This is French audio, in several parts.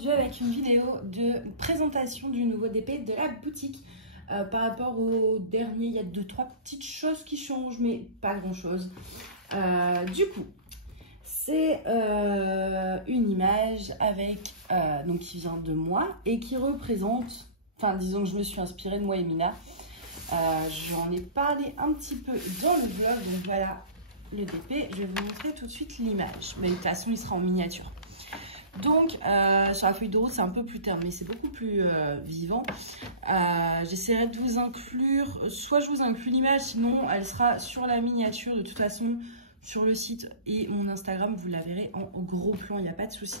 aujourd'hui avec une vidéo de présentation du nouveau DP de la boutique. Par rapport au dernier, il y a 2-3 petites choses qui changent, mais pas grand chose. Du coup, c'est une image avec donc qui vient de moi et qui représente, enfin disons que je me suis inspirée de moi et Mina. J'en ai parlé un petit peu dans le vlog, donc voilà le DP. Je vais vous montrer tout de suite l'image, mais de toute façon il sera en miniature. Donc sur la feuille de route c'est un peu plus terne, mais c'est beaucoup plus vivant. J'essaierai de vous inclure, soit je vous inclus l'image, sinon elle sera sur la miniature. De toute façon sur le site et mon Instagram vous la verrez en gros plan, il n'y a pas de souci.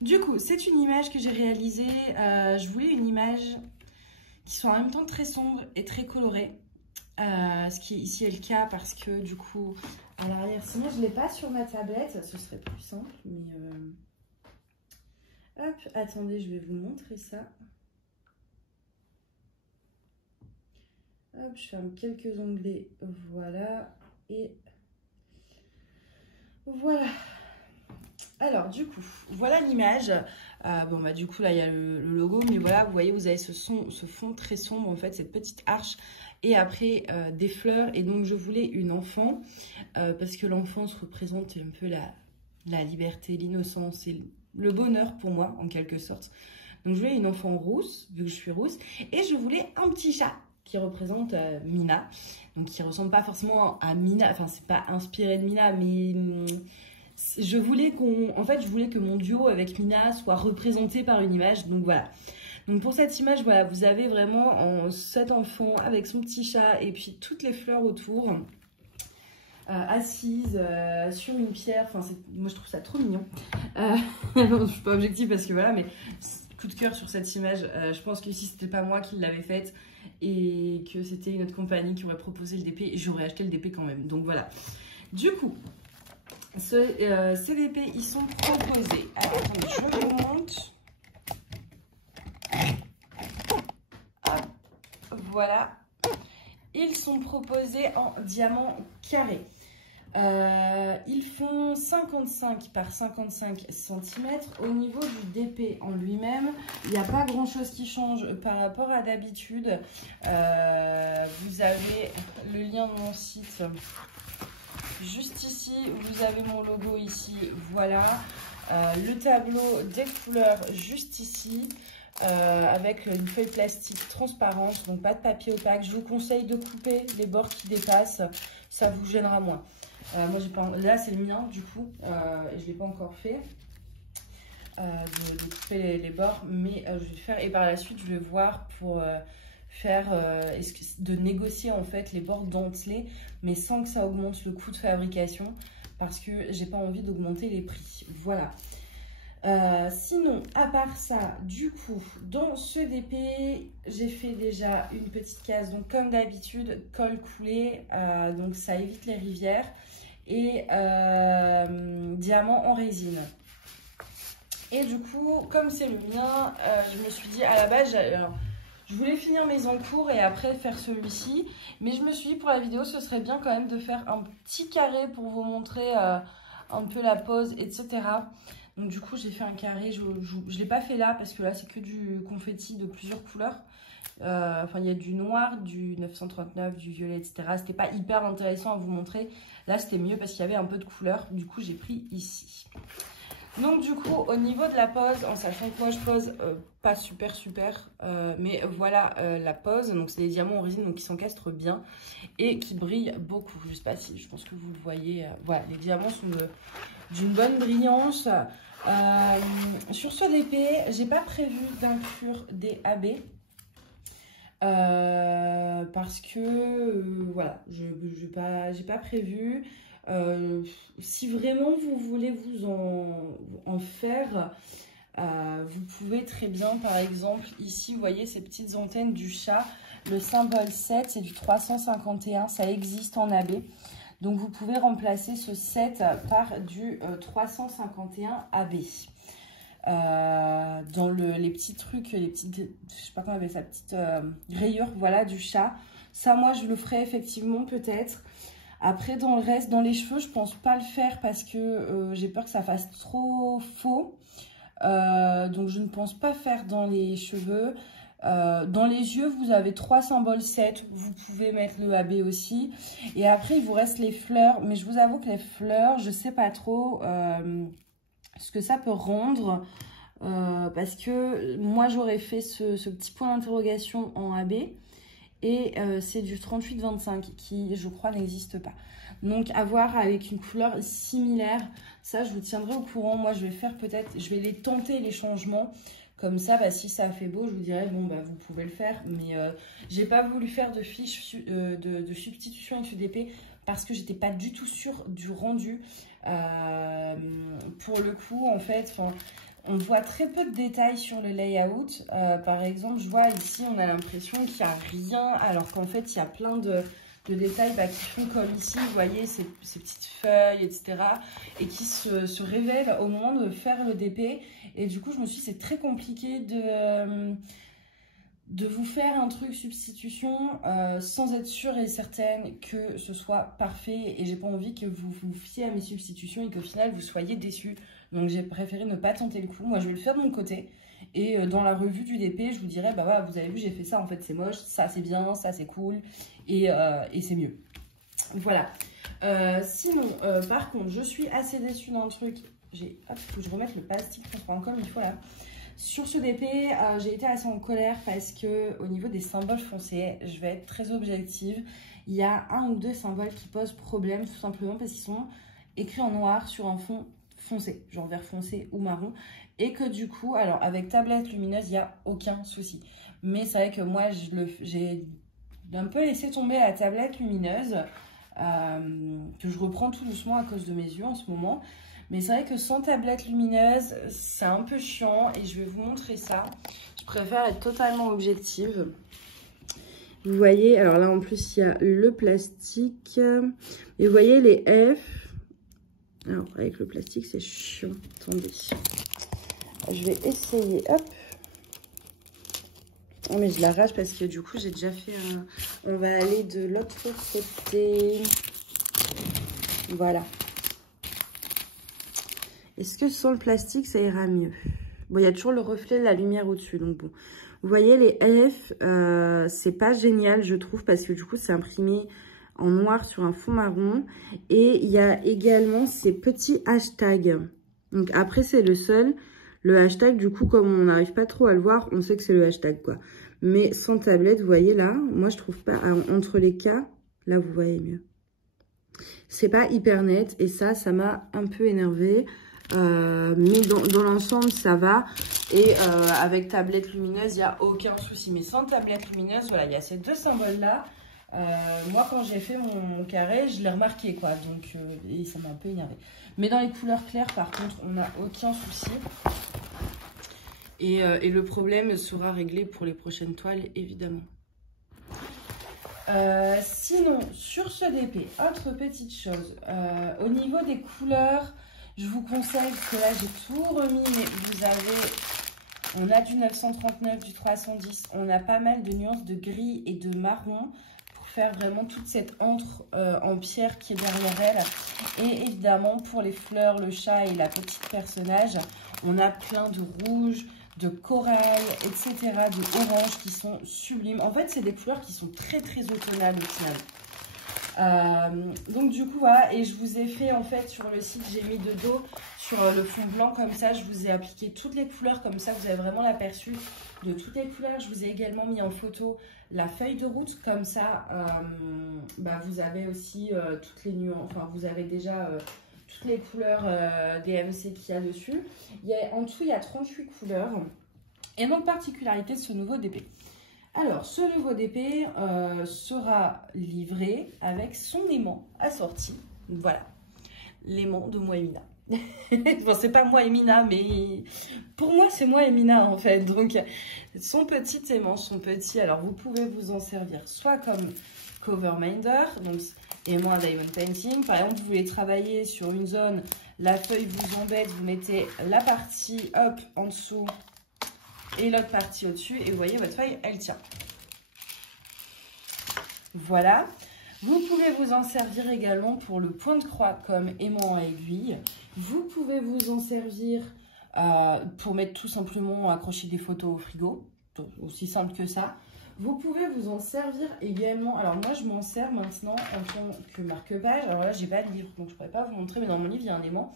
Du coup c'est une image que j'ai réalisée, je voulais une image qui soit en même temps très sombre et très colorée. Ce qui ici est le cas parce que du coup à l'arrière, sinon je ne l'ai pas sur ma tablette, ce serait plus simple, mais hop, attendez, je vais vous montrer ça. Hop, je ferme quelques onglets, voilà, et voilà. Alors du coup, voilà l'image. Bon bah du coup là il y a le logo, mais voilà, vous voyez, vous avez ce fond très sombre en fait, cette petite arche et après des fleurs. Et donc je voulais une enfant parce que l'enfance représente un peu la liberté, l'innocence et le bonheur pour moi en quelque sorte. Donc je voulais une enfant rousse vu que je suis rousse, et je voulais un petit chat qui représente Mina, donc qui ressemble pas forcément à Mina, enfin c'est pas inspiré de Mina, mais je voulais que mon duo avec Mina soit représenté par une image. Donc voilà. Donc pour cette image, voilà, vous avez vraiment cet enfant avec son petit chat et puis toutes les fleurs autour, assises sur une pierre. Enfin, moi je trouve ça trop mignon. Je suis pas objective parce que voilà, mais coup de cœur sur cette image. Je pense que si c'était pas moi qui l'avais faite et que c'était une autre compagnie qui aurait proposé le DP, j'aurais acheté le DP quand même. Donc voilà. Du coup, ces DP, ils sont proposés. Alors, attendez, je vous montre. Hop, voilà. Ils sont proposés en diamant carré. Ils font 55 par 55 cm. Au niveau du DP en lui-même, il n'y a pas grand chose qui change par rapport à d'habitude. Vous avez le lien de mon site juste ici, vous avez mon logo ici, voilà. Le tableau des couleurs juste ici, avec une feuille plastique transparente, donc pas de papier opaque. Je vous conseille de couper les bords qui dépassent, ça vous gênera moins. Moi j'ai pas, là c'est le mien du coup, et je l'ai pas encore fait, de couper les bords, mais je vais le faire, et par la suite je vais voir pour faire de négocier en fait les bords dentelés, mais sans que ça augmente le coût de fabrication, parce que j'ai pas envie d'augmenter les prix. Voilà. Sinon, à part ça, du coup, dans ce DP, j'ai fait déjà une petite case, donc comme d'habitude, colle coulé, donc ça évite les rivières, et diamant en résine. Et du coup, comme c'est le mien, je me suis dit à la base, je voulais finir mes encours et après faire celui-ci, mais je me suis dit pour la vidéo ce serait bien quand même de faire un petit carré pour vous montrer un peu la pose, etc. Donc du coup j'ai fait un carré, je ne l'ai pas fait là parce que là c'est que du confetti de plusieurs couleurs. Enfin il y a du noir, du 939, du violet, etc. C'était pas hyper intéressant à vous montrer. Là c'était mieux parce qu'il y avait un peu de couleur, du coup j'ai pris ici. Donc du coup au niveau de la pose, en sachant que moi je pose pas super mais voilà la pose. Donc c'est des diamants en résine, donc qui s'encastrent bien et qui brillent beaucoup. Je sais pas si, je pense que vous le voyez, voilà, les diamants sont d'une bonne brillance. Sur ce DP, j'ai pas prévu d'inclure des AB parce que voilà, j'ai pas prévu. Si vraiment vous voulez vous en faire, vous pouvez très bien, par exemple ici vous voyez ces petites antennes du chat, le symbole 7 c'est du 351, ça existe en AB, donc vous pouvez remplacer ce 7 par du 351 AB. Dans les petits trucs, les petites, je sais pas comment on appelle ça, petite rayure, voilà, du chat. Ça moi je le ferai effectivement peut-être. Après, dans le reste, dans les cheveux, je pense pas le faire parce que j'ai peur que ça fasse trop faux. Donc je ne pense pas faire dans les cheveux. Dans les yeux, vous avez 3 symboles 7. Vous pouvez mettre le AB aussi. Et après, il vous reste les fleurs. Mais je vous avoue que les fleurs, je ne sais pas trop ce que ça peut rendre. Parce que moi, j'aurais fait ce petit point d'interrogation en AB. Et c'est du 38-25 qui, je crois, n'existe pas. Donc, à voir avec une couleur similaire. Ça, je vous tiendrai au courant. Moi, je vais faire peut-être... Je vais les tenter, les changements. Comme ça, bah, si ça fait beau, je vous dirais, bon, bah, vous pouvez le faire. Mais j'ai pas voulu faire de fiche de substitution avec UDP parce que j'étais pas du tout sûre du rendu. Pour le coup, en fait, on voit très peu de détails sur le layout. Par exemple, je vois ici, on a l'impression qu'il n'y a rien, alors qu'en fait, il y a plein de détails qui font comme ici, vous voyez, ces petites feuilles, etc. Et qui se révèlent au moment de faire le DP. Et du coup, je me suis dit, c'est très compliqué de vous faire un truc substitution sans être sûre et certaine que ce soit parfait. Et j'ai pas envie que vous vous fiez à mes substitutions et qu'au final, vous soyez déçus. Donc, j'ai préféré ne pas tenter le coup. Moi, je vais le faire de mon côté. Et dans la revue du DP, je vous dirai, bah voilà, vous avez vu, j'ai fait ça, en fait, c'est moche, ça, c'est bien, ça, c'est cool, et c'est mieux. Voilà. Sinon, par contre, je suis assez déçue d'un truc. Hop, faut que je remette le plastique transparent comme il faut, là. Sur ce DP, j'ai été assez en colère parce que au niveau des symboles foncés, je vais être très objective. Il y a 1 ou 2 symboles qui posent problème, tout simplement parce qu'ils sont écrits en noir sur un fond foncé, genre vert foncé ou marron. Et que du coup, alors avec tablette lumineuse, il n'y a aucun souci. Mais c'est vrai que moi, j'ai un peu laissé tomber la tablette lumineuse, que je reprends tout doucement à cause de mes yeux en ce moment. Mais c'est vrai que sans tablette lumineuse, c'est un peu chiant et je vais vous montrer ça. Je préfère être totalement objective. Vous voyez, alors là en plus, il y a le plastique. Et vous voyez les F. Alors avec le plastique, c'est chiant. Attendez. Je vais essayer, hop. Oh, mais je l'arrache parce que du coup, j'ai déjà fait un... On va aller de l'autre côté. Voilà. Est-ce que sans le plastique, ça ira mieux? Bon, il y a toujours le reflet de la lumière au-dessus, donc bon. Vous voyez, les F, c'est pas génial, je trouve, parce que du coup, c'est imprimé en noir sur un fond marron. Et il y a également ces petits hashtags. Donc après, c'est le seul... Le hashtag, du coup, comme on n'arrive pas trop à le voir, on sait que c'est le hashtag, quoi. Mais sans tablette, vous voyez là, moi, je trouve pas, entre les cas, là, vous voyez mieux. C'est pas hyper net, et ça m'a un peu énervé. Mais dans l'ensemble, ça va. Et avec tablette lumineuse, il n'y a aucun souci. Mais sans tablette lumineuse, voilà, il y a ces 2 symboles-là. Moi, quand j'ai fait mon carré, je l'ai remarqué, quoi. Donc, et ça m'a un peu énervé. Mais dans les couleurs claires, par contre, on n'a aucun souci. Et le problème sera réglé pour les prochaines toiles, évidemment. Sinon, sur ce DP, autre petite chose. Au niveau des couleurs, je vous conseille, parce que là, j'ai tout remis, mais vous avez... On a du 939, du 310. On a pas mal de nuances de gris et de marron pour faire vraiment toute cette encre en pierre qui est derrière elle. Et évidemment, pour les fleurs, le chat et la petite personnage, on a plein de rouge, de corail, etc., de orange qui sont sublimes. En fait, c'est des couleurs qui sont très automnales au final. Donc du coup, voilà, et je vous ai fait, en fait, sur le site, j'ai mis de dos sur le fond blanc, comme ça, je vous ai appliqué toutes les couleurs, comme ça, vous avez vraiment l'aperçu de toutes les couleurs. Je vous ai également mis en photo la feuille de route, comme ça, vous avez aussi toutes les nuances, enfin, vous avez déjà... toutes les couleurs DMC qu'il y a dessus. En tout, il y a 38 couleurs. Et donc, particularité de ce nouveau DP. Alors, ce nouveau DP sera livré avec son aimant assorti. Voilà, l'aimant de moi et Mina. Bon, c'est pas moi et Mina, mais pour moi, c'est moi et Mina, en fait. Donc, son petit aimant, son petit... Alors, vous pouvez vous en servir soit comme cover minder, donc aimant à diamond painting. Par exemple, vous voulez travailler sur une zone, la feuille vous embête, vous mettez la partie hop en dessous et l'autre partie au-dessus. Et vous voyez, votre feuille, elle tient. Voilà. Vous pouvez vous en servir également pour le point de croix comme aimant à aiguille. Vous pouvez vous en servir pour mettre tout simplement accrocher des photos au frigo, donc, aussi simple que ça. Vous pouvez vous en servir également. Alors moi, je m'en sers maintenant en tant que marque-page. Alors là, j'ai pas de livre, donc je pourrais pas vous montrer, mais dans mon livre, il y a un aimant.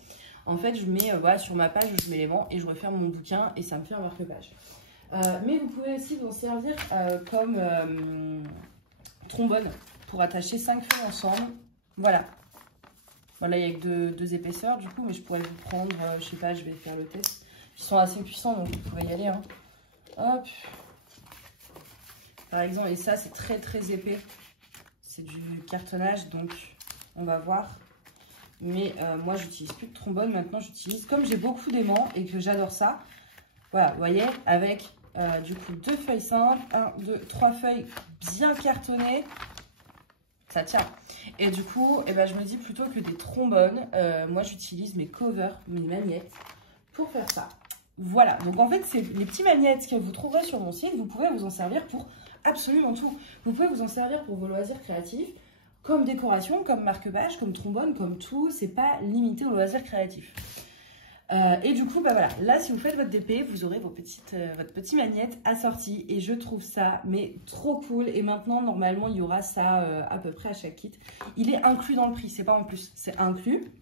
En fait, je mets, voilà, sur ma page, je mets l'aimant et je referme mon bouquin et ça me fait un marque-page. Mais vous pouvez aussi vous en servir comme trombone pour attacher 5 feuilles ensemble. Voilà. Voilà, il y a que deux épaisseurs du coup, mais je pourrais vous prendre, je sais pas, je vais faire le test. Ils sont assez puissants, donc vous pouvez y aller. Hein. Hop. Par exemple, et ça c'est très très épais. C'est du cartonnage, donc on va voir. Mais moi, j'utilise plus de trombone. Maintenant, j'utilise, comme j'ai beaucoup d'aimants et que j'adore ça. Voilà, vous voyez, avec du coup 2 feuilles simples, 1, 2, 3 feuilles bien cartonnées. Ça tient. Et du coup, eh ben, je me dis plutôt que des trombones, moi j'utilise mes covers, mes magnettes pour faire ça. Voilà, donc en fait, c'est les petits magnettes que vous trouverez sur mon site. Vous pouvez vous en servir pour absolument tout. Vous pouvez vous en servir pour vos loisirs créatifs, comme décoration, comme marque-page, comme trombone, comme tout. C'est pas limité aux loisirs créatifs. Et du coup, bah voilà, là, si vous faites votre DP, vous aurez votre petite magnette assortie. Et je trouve ça, mais trop cool. Et maintenant, normalement, il y aura ça à peu près à chaque kit. Il est inclus dans le prix, c'est pas en plus, c'est inclus.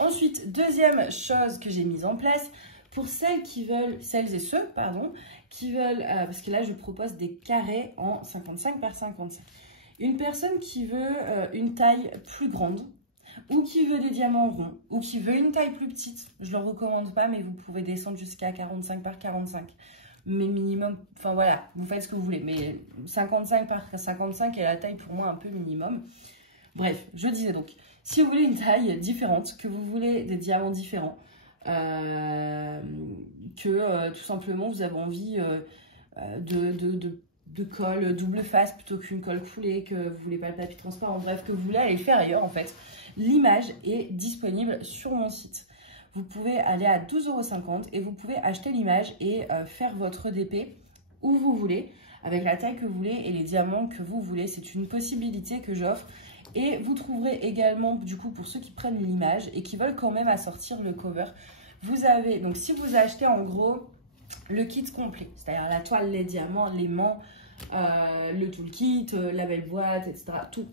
Ensuite, deuxième chose que j'ai mise en place, pour celles et ceux, pardon, qui veulent, parce que là, je propose des carrés en 55 par 55. Une personne qui veut une taille plus grande, ou qui veut des diamants ronds, ou qui veut une taille plus petite, je ne le recommande pas, mais vous pouvez descendre jusqu'à 45 par 45. Mais minimum, enfin voilà, vous faites ce que vous voulez. Mais 55 par 55 est la taille pour moi un peu minimum. Bref, je disais donc, si vous voulez une taille différente, que vous voulez des diamants différents, tout simplement vous avez envie de colle double face plutôt qu'une colle coulée, que vous voulez pas le papier transparent, bref, que vous voulez aller le faire ailleurs en fait. L'image est disponible sur mon site. Vous pouvez aller à 12,50 € et vous pouvez acheter l'image et faire votre DP où vous voulez, avec la taille que vous voulez et les diamants que vous voulez. C'est une possibilité que j'offre. Et vous trouverez également, du coup, pour ceux qui prennent l'image et qui veulent quand même assortir le cover, vous avez, donc si vous achetez en gros le kit complet, c'est-à-dire la toile, les diamants, l'aimant, le toolkit, la belle boîte, etc. Tout.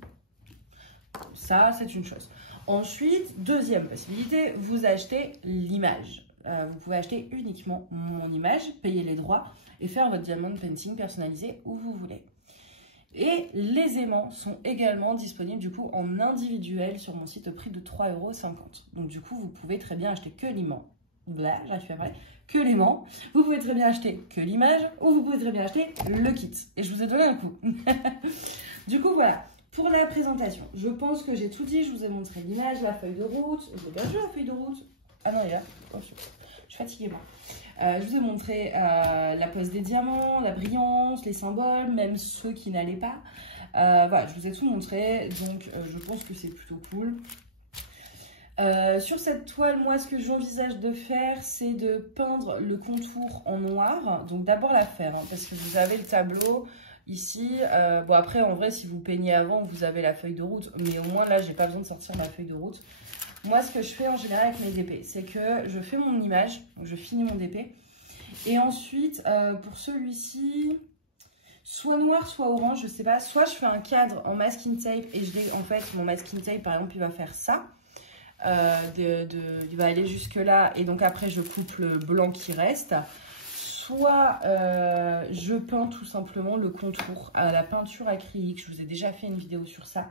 Ça, c'est une chose. Ensuite, deuxième possibilité, vous achetez l'image. Vous pouvez acheter uniquement mon image, payer les droits et faire votre diamond painting personnalisé où vous voulez. Et les aimants sont également disponibles du coup en individuel sur mon site au prix de 3,50 €. Donc du coup, vous pouvez très bien acheter que l'aimant. Là, j'arrive à parler. Que l'aimant. Vous pouvez très bien acheter que l'image ou vous pouvez très bien acheter le kit. Et je vous ai donné un coup. Du coup, voilà. Pour la présentation, je pense que j'ai tout dit. Je vous ai montré l'image, la feuille de route. Je l'ai bien joué la feuille de route. Ah non, elle est là. Oh, je suis fatiguée moi. Je vous ai montré la pose des diamants, la brillance, les symboles, même ceux qui n'allaient pas. Voilà, je vous ai tout montré. Donc, je pense que c'est plutôt cool. Sur cette toile, moi, ce que j'envisage de faire, c'est de peindre le contour en noir. Donc, d'abord la faire, hein, parce que vous avez le tableau ici. Bon, après, en vrai, si vous peignez avant, vous avez la feuille de route. Mais au moins, là, j'ai pas besoin de sortir ma feuille de route. Moi, ce que je fais en général avec mes DP, c'est que je fais mon image, donc je finis mon DP. Et ensuite, pour celui-ci, soit noir, soit orange, je sais pas. Soit je fais un cadre en masking tape et en fait, mon masking tape, par exemple, il va faire ça. Il va aller jusque là et donc après je coupe le blanc qui reste, soit je peins tout simplement le contour à la peinture acrylique. Je vous ai déjà fait une vidéo sur ça,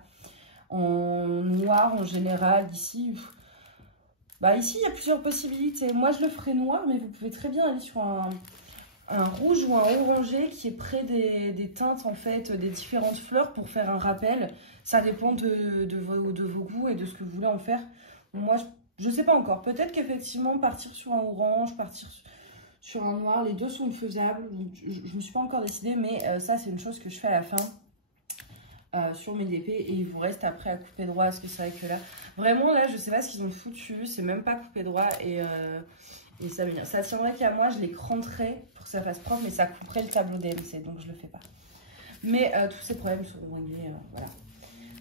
en noir en général. Ici ici il y a plusieurs possibilités. Moi je le ferai noir, mais vous pouvez très bien aller sur un rouge ou un orangé qui est près des teintes en fait des différentes fleurs pour faire un rappel. Ça dépend de vos goûts et de ce que vous voulez en faire. Moi, je ne sais pas encore. Peut-être qu'effectivement, partir sur un orange, partir sur un noir, les deux sont faisables. Je ne me suis pas encore décidée, mais ça, c'est une chose que je fais à la fin sur mes DP. Et il vous reste après à couper droit, parce que c'est vrai que là, vraiment, là, je ne sais pas ce qu'ils ont foutu. C'est même pas coupé droit et ça m'énerve. Ça tiendrait qu'à moi, je les cranterais pour que ça fasse propre, mais ça couperait le tableau DMC, donc je ne le fais pas. Mais tous ces problèmes seront réglés, voilà.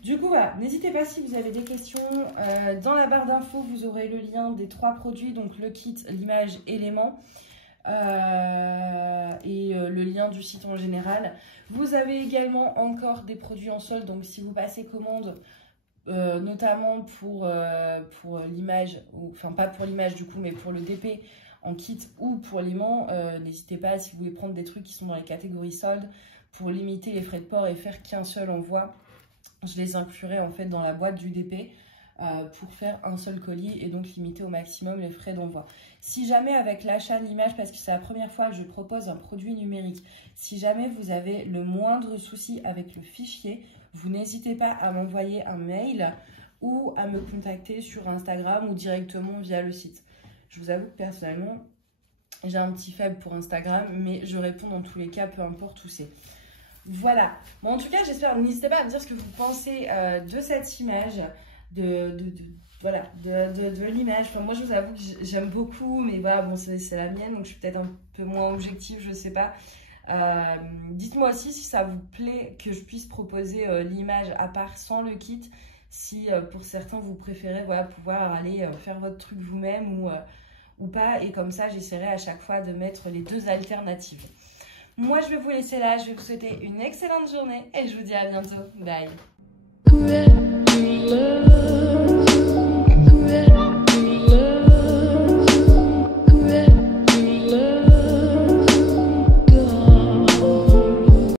Du coup, voilà, n'hésitez pas si vous avez des questions. Dans la barre d'infos, vous aurez le lien des 3 produits, donc le kit, l'image et l'aimant. Le lien du site en général. Vous avez également encore des produits en solde, donc si vous passez commande, notamment pour l'image, enfin pas pour l'image du coup, mais pour le DP en kit ou pour l'aimant, n'hésitez pas si vous voulez prendre des trucs qui sont dans les catégories soldes pour limiter les frais de port et faire qu'un seul envoi. Je les inclurai en fait dans la boîte du DP pour faire un seul colis et donc limiter au maximum les frais d'envoi. Si jamais avec l'achat de l'image, parce que c'est la première fois que je propose un produit numérique, si jamais vous avez le moindre souci avec le fichier, vous n'hésitez pas à m'envoyer un mail ou à me contacter sur Instagram ou directement via le site. Je vous avoue que personnellement, j'ai un petit faible pour Instagram, mais je réponds dans tous les cas, peu importe où c'est. Voilà. Bon, en tout cas, j'espère, n'hésitez pas à me dire ce que vous pensez de cette image, de l'image. Enfin, moi, je vous avoue que j'aime beaucoup, mais voilà, bon, c'est la mienne, donc je suis peut-être un peu moins objective, je sais pas. Dites-moi aussi si ça vous plaît que je puisse proposer l'image à part sans le kit, si pour certains vous préférez voilà, pouvoir aller faire votre truc vous-même ou pas, et comme ça j'essaierai à chaque fois de mettre les 2 alternatives. Moi je vais vous laisser là, je vais vous souhaiter une excellente journée et je vous dis à bientôt, bye.